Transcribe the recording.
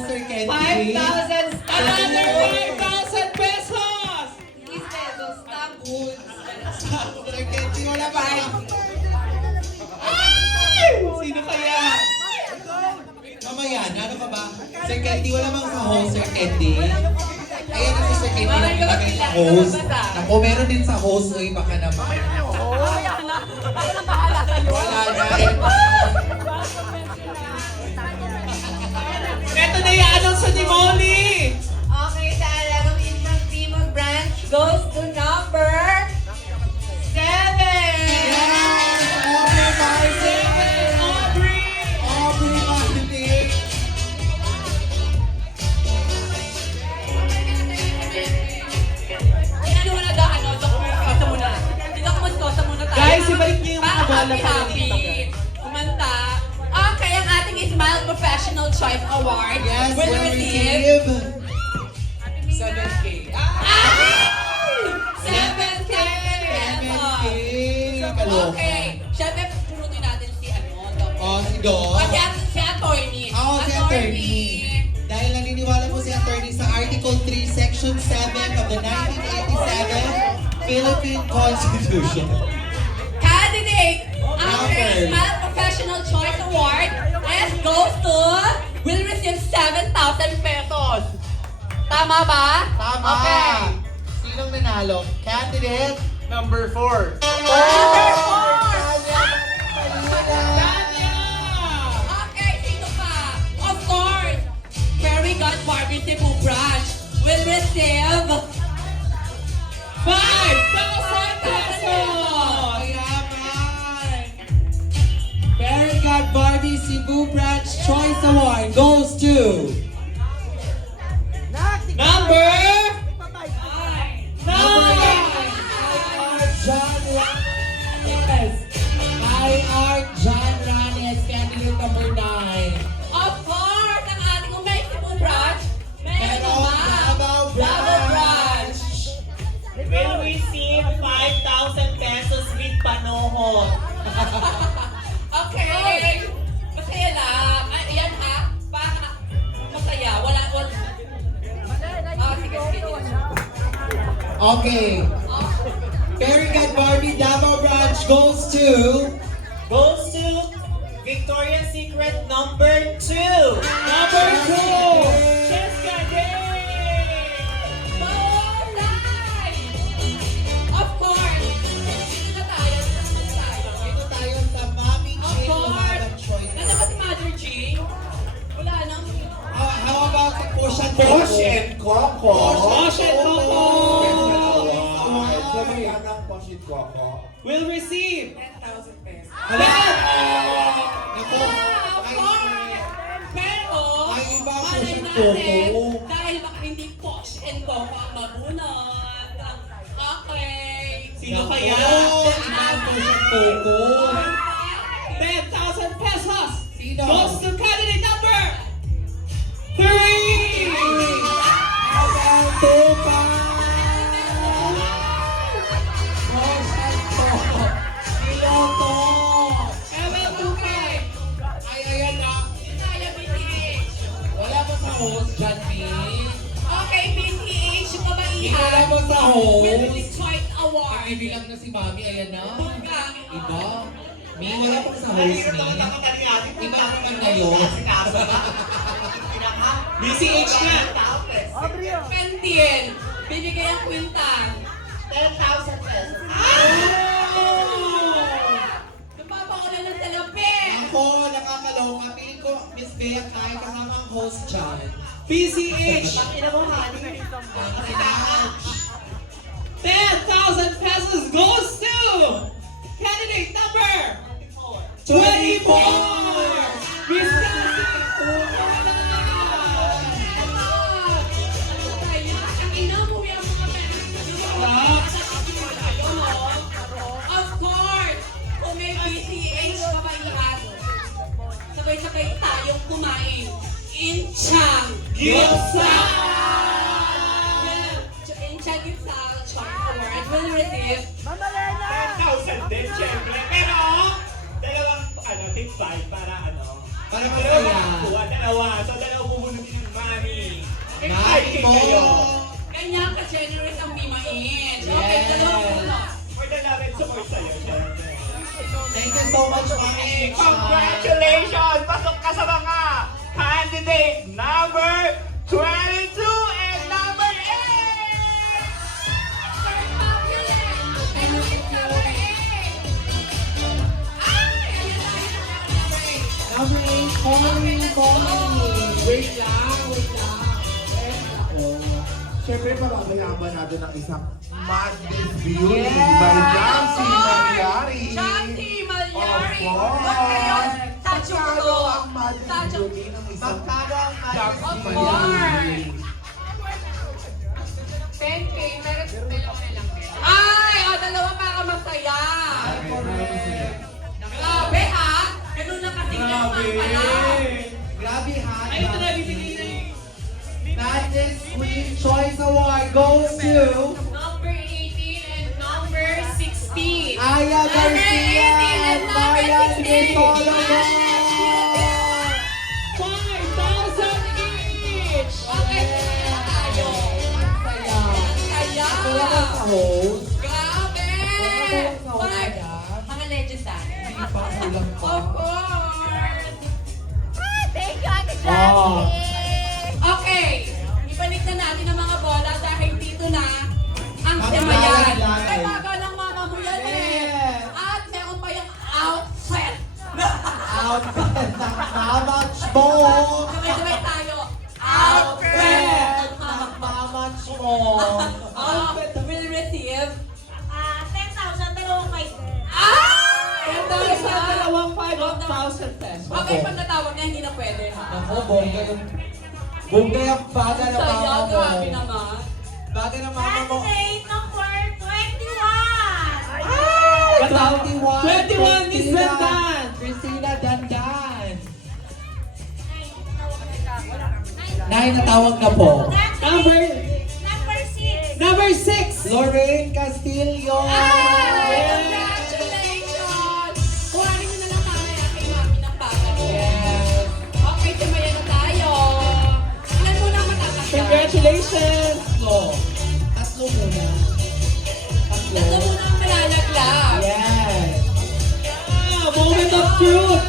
host, Sir Kenji. 5,000. Another 5,000 pesos! These pesos, stock goods. Sir Kenji, wala pa. Sino kaya? Mamaya, ano ka ba? Sir Kenji, wala bang sa host, Sir Kenji? Ayan na si Sir Kenji na ilagay sa host. Naku, meron din sa host. Uy, baka naman. Wala na. Ito na yung anong sa ni Molly! Okay, sa Alagang Inlang Timog branch goes to number 7. Aubrey Martin! Aubrey! Aubrey Martin! Ay, ano muna daw, ano? Kosa muna. Dito ko kosa muna tayo. Guys, ibalik niyo yung mga bola sa happy. Kumanta. Okay, ang ating Smile Professional Choice Award Yes, will we'll receive receive 7K. 7K pesos. Kaloka. Okay. Siyempre, punutin natin si ano, Doc. Oh, si Don. Si attorney. Oo, si attorney. Dahil naniniwala mo si attorney sa Article 3, Section 7 of the 1987 Philippine Constitution. Candidate, ang Number. Smile Professional Choice Award is goes to, will receive 7,000 pesos. Tama ba? Tama! Okay. Sinong nanalo? Candidate Number 4. Number 4! Tanya! Okay, sino pa? Of course, Fairy God Barbie Cebu branch will receive 5,000 pesos! Mayaman! Very God Barbie Cebu Branch Choice Award goes to Number 9! John Ranes. I.R. John Ranes, candidate number 9. Of course, ang ating Umay Cebu branch, meron Meron ba? Davao Davao Branch. Will receive 5,000 pesos with panoho. Okay. Masaya lang. Ay, ayan ha. Masaya. Wala. Sige. Okay. Very God Barbie Davao Branch goes to Goes to Victoria's Secret number 2. Number 2! Cheska Day! Maulay! Of course. Dito na tayo. Dito tayo sa Mommy Of Jane course. Umagan Choice. Nasa ba si Mother G? Wala nang. How about si Push and Push and Coco. Push and Coco. Sabayan ng Push and Coco. Will receive 10,000 pesos. Hala! Naku, Of ay, course. Pero, Ay, iba ang malay Push and natin, Coco. dahil baka hindi Push and Coco ang mabunot. Okay. Sino kaya? Oh, iba ang Push and Coco. 10,000 pesos Sino? goes to candidate number 3! Tupa! Push and Coco. Piloto! ML25! Ay, ayan na. Kaya BTH. Wala ba sa host, John P? Okay, BTH, yung Wala kabaihan. ba sa Will host? receive Choice Award. Ay, bilang na si Mami, ayan na. Bulgang. Iba? Mi, wala pang sa host, Mi. Iba naman ngayon. BCH nga! Pendien. Bibigay ang kwintan. 10,000 pesos. Lumabaw na ng salapi. Ako, nakakaloka. Piling ko, Miss Bea, kaya kasama ang host dyan. PCH! Sinach! 10,000 pesos goes to candidate number 24! Miss Nancy Pumana! Ang ina mo yung mga pera. Of course, kung may BTH kabaihan, sabay-sabay tayong kumain. Inchang Gilsa! Inchang Gilsa Choice Award will receive 10,000 din, syempre. Pero, dalawang, tip 5 para ano. Para Dalawa masaya. makakuha, dalawa. So, dalawa bubunutin yung Mami mo. Ganyan ka-generous ang Mima-in. Okay, dalawang puno. Pwede namin support sa'yo, syempre. Thank you so much, Mami. Congratulations! Pasok ka sa mga candidate number 22 and number 8! Number 8, calling. Wait lang. Siyempre, pagkakayaban natin ng isang Madness Beauty by Jamsi Malyari. Shanti Malyari! Of course. Ba't ngayon? Touch your Magkano floor. ang Madness Touch your Beauty ng isang Magkano ang Jamsi Of Malyari? course! 10K, meron dalawa na lang. Ay! O, dalawa para masaya. Grabe ha! Ganun lang kasi naman pala. Grabe ha. Ay, ito na, bibigay na eh. Madness Queen Choice Award goes to Number 18 and number 16. Aya Number 18 Garcia and and number Marian 16. Nisologon. 5,000 each! Okay, sumaya na tayo. Saya. Saya! Wala ka sa host. Grabe! Wala ka sa host. Mark, mga legends sa akin. Hindi pa kulang pa. Of course! Thank you, Ate Oh. Jamie. Okay, ibalik na natin ang mga bola dahil dito na ang Ang simayan. lalay. Ay, baga ng mama mo yan eh. Yes. At meron pa yung outfit. Outfit ng mamach mo. Sabay-sabay tayo. Outfit! Ng mamach mo. Outfit will receive. 10,000, dalawang mic. Ay! Sa dalawang 5,000 pesos. Okay, pag natawag na, hindi na pwede ha. Ako, bongga yung... Bongga yung baga ng Saya, mama mo. grabe naman. Baga ng mama mo. Candidate number 21. 21 is Dandan. Christina Dandan. Nay, natawag na po. Number Number 6. number 6. Lorraine Castillo. Ay! Congratulations! Kuhanin mo na lang sana yung aking mami ng bata mo. Yes. Okay, sumayan na tayo. Ilan mo na matatanggal? Congratulations. Tatlo muna. Tatlo mo na ang malalaglag. Yes. Moment of truth.